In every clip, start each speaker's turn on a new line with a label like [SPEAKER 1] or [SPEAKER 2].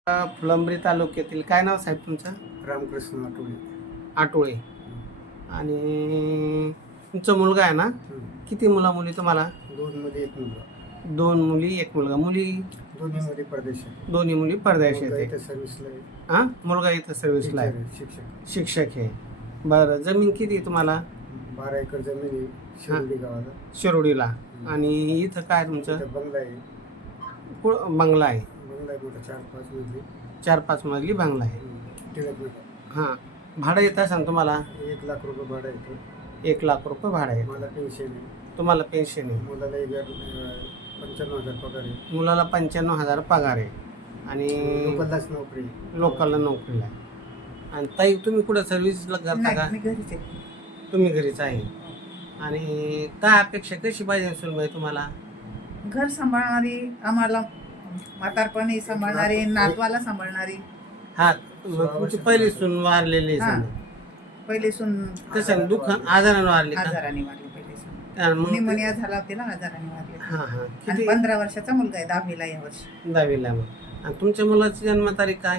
[SPEAKER 1] फुलंब्री तालुक्यातील काय नाव साहेब तुमचं?
[SPEAKER 2] रामकृष्ण आठवले.
[SPEAKER 1] आटोळे. आणि तुमचा मुलगा आहे ना? किती मुला मुली तुम्हाला?
[SPEAKER 2] 2 मध्ये 1 मुलगा.
[SPEAKER 1] 2 मुली 1 मुलगा. मुली
[SPEAKER 2] दोन्हीमध्ये परदेशात.
[SPEAKER 1] दोन्ही मुली परदेशात
[SPEAKER 2] मुलगा
[SPEAKER 1] आहे.
[SPEAKER 2] इथं सर्व्हिसला आहे.
[SPEAKER 1] हां, मुलगा इथं सर्व्हिसला आहे,
[SPEAKER 2] शिक्षक.
[SPEAKER 1] शिक्षक आहे. बरं, जमीन किती आहे तुम्हाला?
[SPEAKER 2] 12 एकर जमीन आहे शिरोडी गावाला.
[SPEAKER 1] शिरोडीला. आणि इथं काय तुमचं?
[SPEAKER 2] इथं बंगला आहे.
[SPEAKER 1] बंगला आहे.
[SPEAKER 2] बंगला आहे मोठा 4-5 मजली.
[SPEAKER 1] 4-5 मजली बंगला आहे.
[SPEAKER 2] टिळक नगर.
[SPEAKER 1] हां, भाडं येत असेल तुम्हाला?
[SPEAKER 2] 1 लाख रुपये भाडं येतं.
[SPEAKER 1] 1 लाख रुपये भाडं आहे.
[SPEAKER 2] मला पेन्शन आहे.
[SPEAKER 1] तुम्हाला पेन्शन आहे.
[SPEAKER 2] मुलाला 95,000 पगार आहे.
[SPEAKER 1] मुलाला 95,000 पगार आहे. आणि
[SPEAKER 2] लोकललाच नोकरी आहे.
[SPEAKER 1] लोकलला नोकरीला आहे. आणि ताई तुम्ही कुठं सर्व्हिसला करता का?
[SPEAKER 3] मी घरीच आहे.
[SPEAKER 1] तुम्ही घरीच आहे. आणि काय अपेक्षा कशी पाहिजे सुनबाई तुम्हाला?
[SPEAKER 3] घर सांभाळणारी, आम्हाला म्हातारपणी सांभाळणारी, नातवाला सांभाळणारी.
[SPEAKER 1] हा, तुमची पहिली सून वारलेली
[SPEAKER 3] हा.
[SPEAKER 1] आहे.
[SPEAKER 3] पहिले सून
[SPEAKER 1] कसं दुःख आजारानं वारली का?
[SPEAKER 3] आजाराने वारली. पहिले सून
[SPEAKER 1] आणि मग
[SPEAKER 3] निमोनिया झाला तिला, आजाराने वारली.
[SPEAKER 1] हा हा
[SPEAKER 3] आणि
[SPEAKER 1] किती?
[SPEAKER 3] 15 वर्षाचा मुलगा आहे, 10वीला या वर्षी.
[SPEAKER 1] 10वीला. मग आणि तुमच्या मुलाची जन्मतारीख काय?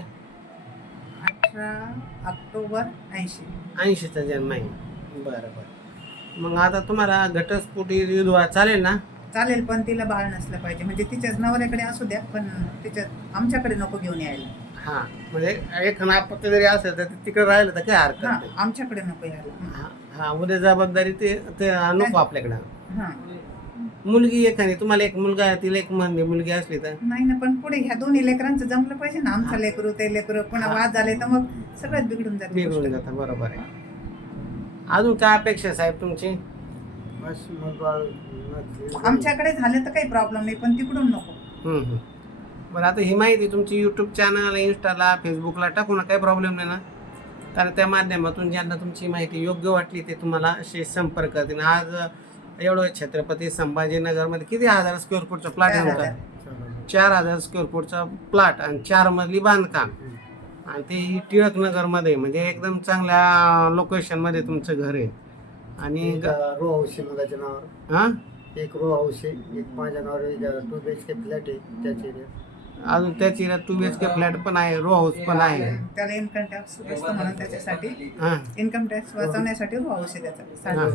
[SPEAKER 3] 18 ऑक्टोबर 80.
[SPEAKER 1] 80चा जन्म आहे. बरं बरं. मग आता तुम्हाला घटस्फोटी विधवा चालेल ना?
[SPEAKER 3] चालेल, पण तिला बाळ नसलं पाहिजे. म्हणजे तिच्याच नवऱ्याकडे असू द्या, पण तिच्या आमच्याकडे नको घेऊन यायला.
[SPEAKER 1] हा, म्हणजे एक नापत्ते जरी असेल तर तिकडे राहिलं तर काय हरकत
[SPEAKER 3] हा,
[SPEAKER 1] नाही.
[SPEAKER 3] आमच्याकडे नको यायला.
[SPEAKER 1] हा हा, उद्या जबाबदारी ते ते नको आपल्याकडं.
[SPEAKER 3] हा,
[SPEAKER 1] मुलगी एखादी, तुम्हाला एक मुलगा आहे, तिला एक मुलगी असली तर
[SPEAKER 3] नाही ना, पण पुढे ह्या दोन्ही लेकरांचं जमलं पाहिजे ना. आमचं लेकरू ते लेकरू पुन्हा वाद झाले तर मग सगळंच बिघडून जाते.
[SPEAKER 1] बिघडून जातं. बरोबर आहे. अजून काय अपेक्षा आहे साहेब तुमची?
[SPEAKER 2] बस मुलबाळ नसली.
[SPEAKER 3] आमच्याकडे झाले तर काही प्रॉब्लेम नाही, पण तिकडून नको.
[SPEAKER 1] हम्म. बरं, आता ही माहिती तुमची यूट्यूब चॅनल, इंस्टाला, फेसबुकला टाकू ना, काही प्रॉब्लेम नाही ना? कारण त्या माध्यमातून ज्यांना तुमची माहिती योग्य वाटली ते तुम्हाला असे संपर्क करतील. आज एवढं छत्रपती संभाजीनगरमध्ये किती 1000 स्क्वेअर फूटचा प्लॉट आहे तुमचा? 4,000 स्क्वेअर फूटचा प्लॉट आणि 4 मजली बांधकाम. आणि ते टिळक नगरमध्ये, म्हणजे एकदम चांगल्या लोकेशनमध्ये तुमचं घर आहे. आणि
[SPEAKER 2] रो हाऊस आहे मुलाच्या नावावर.
[SPEAKER 1] हां,
[SPEAKER 2] एक रो हाऊस आहे, एक माझ्या नावावर 2 BHK फ्लॅट आहे त्याच्या एरियात.
[SPEAKER 1] अजून त्याची 2 BHK फ्लॅट पण आहे, रो हाऊस पण आहे.
[SPEAKER 3] त्याला इन्कम टॅक्स असतो म्हणून त्याच्यासाठी
[SPEAKER 1] हां,
[SPEAKER 3] इन्कम टॅक्स वाचवण्यासाठी रो हाऊस आहे त्याचा.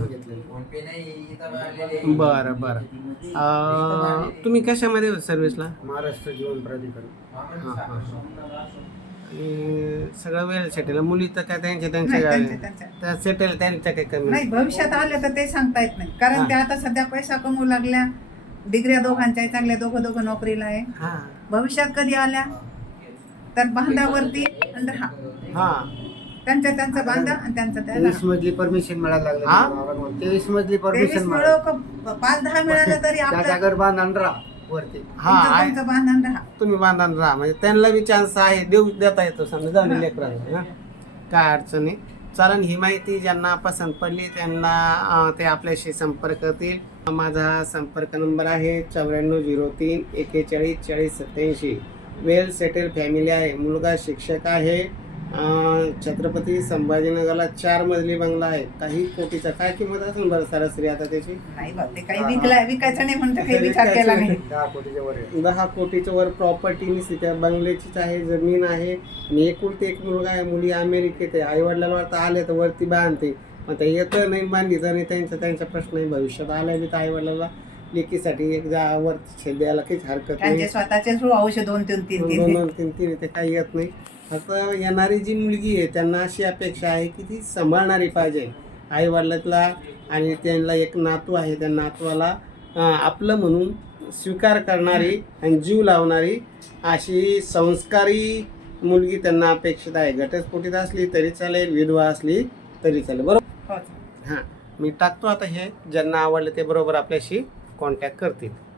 [SPEAKER 1] बरं बरं. तुम्ही कशामध्ये सर्व्हिसला?
[SPEAKER 2] महाराष्ट्र जीवन प्राधिकरण.
[SPEAKER 1] हां हां. आणि सगळं वेळ सेटल. मुली तर काय त्यांच्या
[SPEAKER 3] नाही,
[SPEAKER 1] त्यांच्या
[SPEAKER 3] त्यांच्या
[SPEAKER 1] त्या सेटल, त्यांच्या काही कमी
[SPEAKER 3] नाही. भविष्यात आले तर ते सांगता येत नाही, कारण ते आता सध्या पैसा कमवू लागल्या. डिग्र्या दोघांच्या चांगल्या, दोघं नोकरीला आहे.
[SPEAKER 1] हां
[SPEAKER 3] भविष्यात कधी आल्या तर बांधावरती आणि राहा.
[SPEAKER 1] हां.
[SPEAKER 3] त्यांचं बांधा आणि त्यांचं त्याला.
[SPEAKER 2] 23 मजली परमिशन मिळायला
[SPEAKER 1] हा?
[SPEAKER 2] लागलं. 23 मजली
[SPEAKER 3] 23
[SPEAKER 2] परमिशन
[SPEAKER 3] मिळो का 5-10 मिळालं तरी
[SPEAKER 2] त्या
[SPEAKER 3] आपलं
[SPEAKER 2] जागेवर बांधून राहा वरती.
[SPEAKER 1] हां,
[SPEAKER 3] तुमचं बांधा आणि राहा.
[SPEAKER 1] तुम्ही बांधून राहा, म्हणजे त्यांना बी चान्स आहे, देता येतो समजा. जाऊन लेकरांना काय अडचण नाही. चालन, ही माहिती ज्यांना पसंत पडली त्यांना ते आपल्याशी संपर्क करतील. माझा संपर्क नंबर आहे 9403 41 40 87. वेल सेटल फॅमिली आहे. मुलगा शिक्षक आहे. छत्रपती संभाजीनगरला 4 मजली बंगला आहे. काही कोटीचा काय किंमत असेल बरं सरासरी आता त्याची?
[SPEAKER 3] नाही बा, ते काही विकायचं नाही म्हणतं, काही विचार केला नाही.
[SPEAKER 2] 10 कोटीच्या वर आहे.
[SPEAKER 1] 10 कोटीच्या वर प्रॉपर्टी त्या बंगल्याचीच आहे, जमीन आहे. आणि एकुलते एक मुलगा आहे. मुली अमेरिकेत आहे. आईवडिलांना वाटतं आले तर वरती बांधते, पण ते येतं नाही, बांधली तर नाही. त्यांचा प्रश्न आहे. भविष्यात आलाय बी तर आईवडिलांना लेकीसाठी एक वरती छेद द्यायला काहीच हरकत
[SPEAKER 3] त्यांचे
[SPEAKER 1] नाही.
[SPEAKER 3] स्वतःचेच औषध 2-3
[SPEAKER 1] दोन ते काही येत नाही. फक्त येणारी जी मुलगी आहे त्यांना अशी अपेक्षा आहे की ती सांभाळणारी पाहिजे आईवडिलातला. आणि त्यांना एक नातू आहे, त्या नातवाला आपलं म्हणून स्वीकार करणारी आणि जीव लावणारी अशी संस्कारी मुलगी त्यांना अपेक्षित आहे. घटस्फोटीत असली तरी चालेल, विधवा असली तरी चालेल. बरोबर. हां, मी टाकतो आता. हे ज्यांना आवडलं ते बरोबर आपल्याशी कॉन्टॅक्ट करतील.